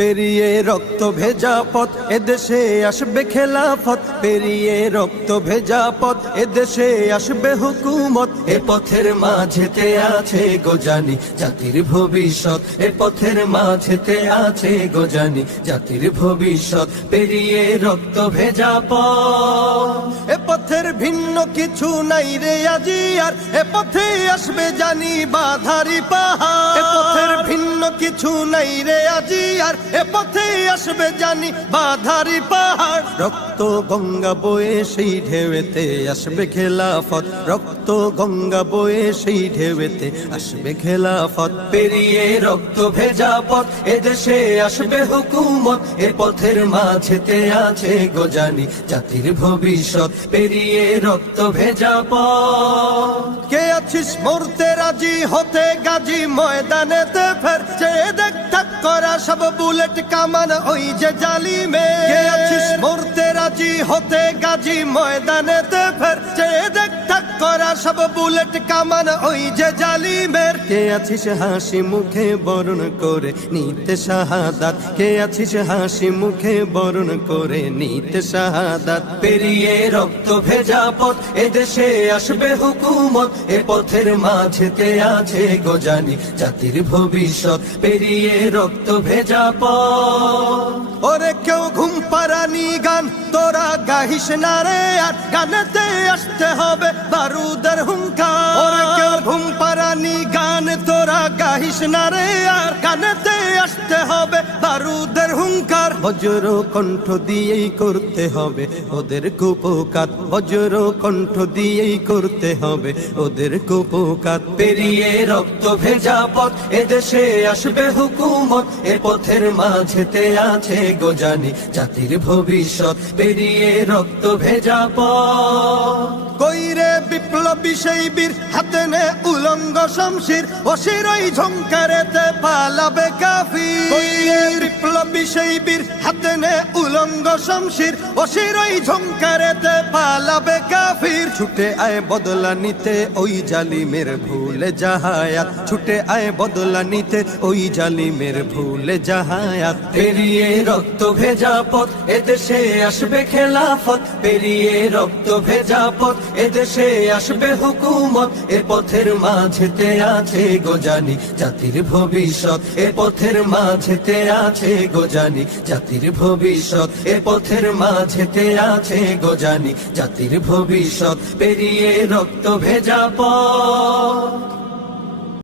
পেরিয়ে রক্ত ভেজা পথ এদেশে আসবে খেলাফত, পেরিয়ে রক্ত ভেজা পথ এদেশে আসবে হুকুমত। এ পথের মাঝেতে আছে গোজানি জাতির ভবিষ্যৎ, এ পথের মাঝেতে আছে গোজানি জাতির ভবিষ্যৎ। পেরিয়ে রক্ত ভেজা পথ, এ পথের ভিন্ন কিছু নাই রে আজি আর, এ পথে আসবে জানি বাধারি পাহাড়। এ পথের ভিন্ন কিছু নাই রে আজি আর, এ পথে আসবে জানি বাধারি পাহাড়। রক্ত গঙ্গা বয়ে সেই ঢেউতে আসবে খেলাফত, রক্ত গঙ্গা বয়ে সেই ঢেউতে আসবে খেলাফত। পেরিয়ে রক্ত ভেজা পথ এদেশে আসবে হুকুমত, এ পথের মাঝেতে আছে গোজানি জাতির ভবিষ্যৎ। পেরিয়ে রক্ত ভেজা পথ, কে আছিস মরতে রাজি হতে গাজী ময়দানেতে ফের, চেয়ে দেখ থাক করা সব বুলেট কামান ওই যে জালিমে। কে আছিস মরতে রাজি হতে গাজী ময়দানেতে ফের, চেয়ে দেখ থাক করা সব বুলেট কামান ওই যে জালিমের। কে আছিস হাসি মুখে বরণ করে নিতে শাহাদাত, কে আছিস হাসি মুখে বরণ করে নিতে শাহাদাত। পেরিয়ে রক্ত ভেজা পথ এদেশে আসবে হুকুমত, এ পথের মাঝেতে আছে গোজানি জাতির ভবিষ্যৎ। পেরিয়ে রক্ত ভেজা পথ, ওরে কেউ ঘুম পাড়ানি গান তোরা গাহিস না রে আর, গানেতে আসতে হবে বারুদের হুঙ্কার। ওরে কেউ ঘুম পাড়ানি গান তোরা গাহিস না রে আর, গানেতে আসতে হবে বারুদের হুঙ্কার। বজ্র কণ্ঠ দিয়েই করতে হবে ওদের কুপকাত, বজ্র কণ্ঠ দিয়েই করতে হবে ওদের কুপকাত। পেরিয়ে রক্ত ভেজা পথ এদেশে আসবে হুকুমত, এ পথের মাঝেতে আছে গোজানি জাতির ভবিষ্যৎ। পেরিয়ে রক্ত ভেজা পথ, কইরে বিপ্লবী সেই বীর হাতে নে উলঙ্গ শমশির, অশিরই ঝংকারেতে পালাবে কাফির। কইরে বিপ্লবী সেই বীর হাতে নে উলঙ্গ শমশির, অশিরই ঝংকারেতে পালাবে কাফির। ছুটে আয় বদলা নিতে ওই জালিমের ভুলে জাহায়াত, ছুটে আয় বদলা নিতে ওই জালিমের ভুলে জাহায়াত। পেরিয়ে রক্ত ভেজা পথ এদেশে আসবে খেলাফত, পেরিয়ে রক্ত ভেজা পথ এদেশে আসবে হুকুমত, এ পথের মাঝেতে আছে গোজানি জাতির ভবিষ্যৎ। এ পথের মাঝেতে আছে গোজানি জাতির ভবিষ্যৎ, এ পথের মাঝেতে আছে গোজানি জাতির ভবিষ্যৎ। পেরিয়ে রক্ত ভেজা পথ।